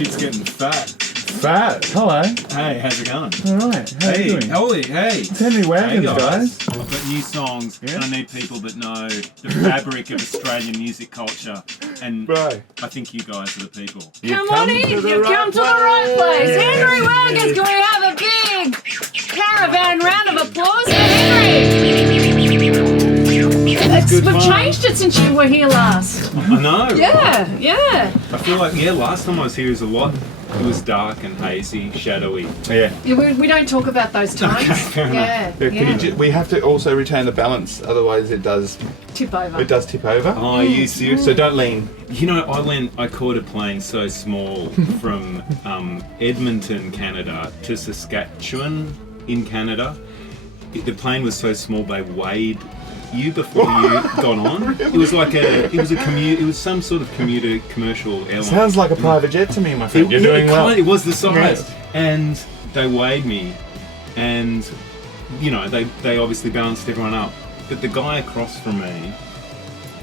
Shit's getting fat. Fat. Hello. Hey, how's it going? All right. How you doing? Ollie, hey. Send me Wagons, guys. I've got new songs, Yeah. and I need people that know the fabric of Australian music culture. And Right. I think you guys are the people. Come on in, you've come to the right place. Henry Wagons, can we have a big caravan round of applause for Henry? We've changed it since you were here last. I know. Yeah. I feel like, last time I was here it was dark and hazy, shadowy. Yeah. We don't talk about those times. Okay, fair enough. Yeah. We have to also retain the balance, otherwise it does Tip over. tip over. Oh, are you serious? So don't lean. You know, I caught a plane so small from Edmonton, Canada to Saskatchewan in Canada. The plane was so small they weighed you before you got on. Really? It was some sort of commercial airline. Sounds like a private jet to me, my friend. You're doing well. It was the size. Yes. And they weighed me, and you know, they obviously balanced everyone up. But the guy across from me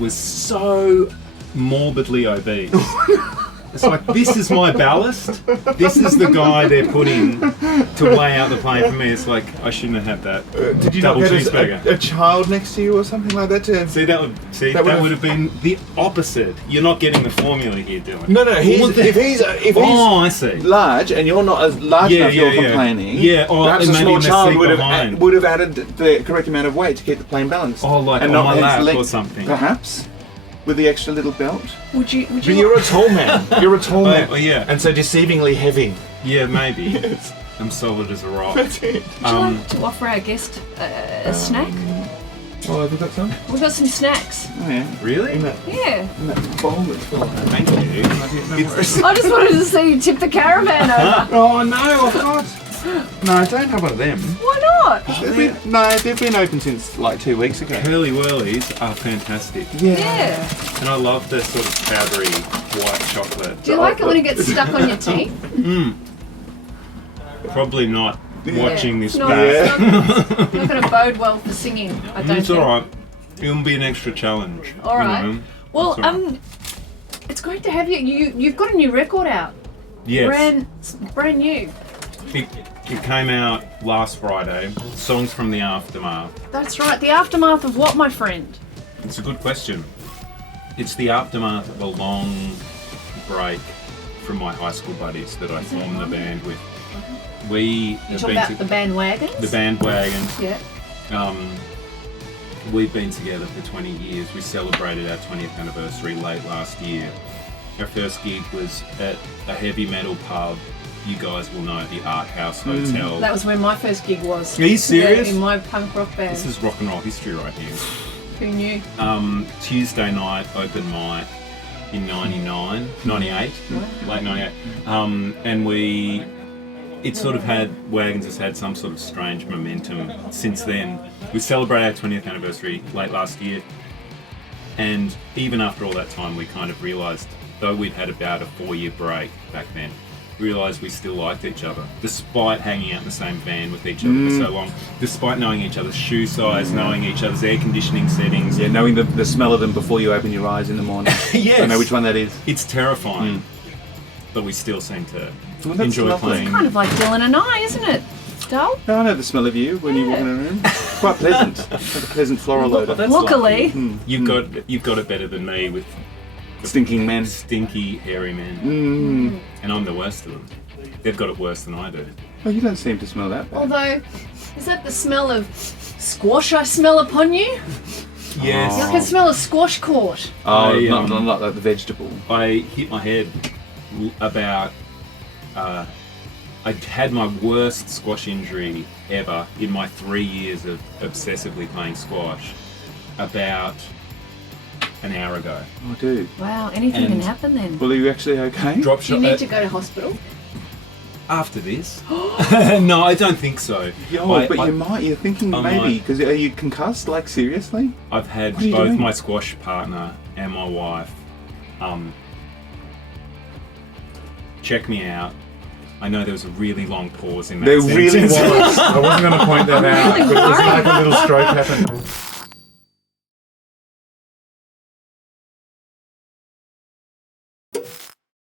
was so morbidly obese. It's like, this is my ballast. This is the guy they're putting to weigh out the plane for me. It's like, I shouldn't have had that. Did you double not cheeseburger. get a child next to you or something like that? That would have been the opposite. You're not getting the formula here, Dylan. No. If he's I see. large and you're not as large enough, you're complaining. Yeah, perhaps a maybe small in the child seat behind. would have added the correct amount of weight to keep the plane balanced. Oh, like and on not my lap length, or something. Perhaps. With the extra little belt. Would you But you're a tall man. You're a tall man. Oh, yeah. And so deceivingly heavy. Yeah, maybe. Yes. I'm solid as a rock. That's it. Would you like to offer our guest a snack? Oh, have we got some? We've got some snacks. Oh, yeah. Really? In that bowl that's full of that. Thank you. I just wanted to see you tip the caravan over. Oh, no, I can't. No, don't have one of them. Why not? They've been open since like 2 weeks ago. Curly Whirlies are fantastic. Yeah. And I love the sort of powdery white chocolate. Do you like it when it gets stuck on your teeth? Probably not watching this No, back. it's not going to bode well for singing, I don't It's think. alright. It'll be an extra challenge. All right. You know? Well, It's all right. it's great to have you. You've got a new record out. Yes. Brand new. It came out last Friday. Songs from the Aftermath. That's right. The aftermath of what, my friend? It's a good question. It's the aftermath of a long break from my high school buddies that I formed the band with. We You have talk been about the band Wagons? the band Wagons. Yeah. We've been together for 20 years. We celebrated our 20th anniversary late last year. Our first gig was at a heavy metal pub. You guys will know, the Art House Hotel. That was where my first gig was. Are you serious? Yeah, in my punk rock band. This is rock and roll history right here. Who knew? Tuesday night, open mic in 98, late 98. And it sort of Wagons has had some sort of strange momentum since then. We celebrated our 20th anniversary late last year. And even after all that time, we kind of realised, though we'd had about a 4-year break back then, realised we still liked each other, despite hanging out in the same van with each other for so long, despite knowing each other's shoe size, knowing each other's air conditioning settings. Yeah, knowing the smell of them before you open your eyes in the morning. Yes. I know which one that is. It's terrifying, but we still seem to Well, that's enjoy lovely. playing. Kind of like Dylan and I, isn't it? Dull? No, I know the smell of you when you walk in a room. It's quite pleasant. It's got a pleasant floral odour. That's Luckily. lucky. You've got it better than me with Stinking men. stinky, hairy men. And I'm the worst of them. They've got it worse than I do. Well, you don't seem to smell that bad. Although, is that the smell of squash I smell upon you? Yes. I can smell a squash court. Oh, I, not like the vegetable. I hit my head about... I had my worst squash injury ever in my 3 years of obsessively playing squash about an hour ago. Oh, dude. Wow, anything can And- happen then. Well, are you actually okay? Drop Do you shot need to go to hospital? after this. No, I don't think so. But you might. You're thinking I maybe. might. Because are you concussed? Like, seriously? I've had What are you both doing? my squash partner and my wife check me out. I know there was a really long pause in that There sentence. really was. I wasn't going to point that out, really but it was worried. like a little stroke happened.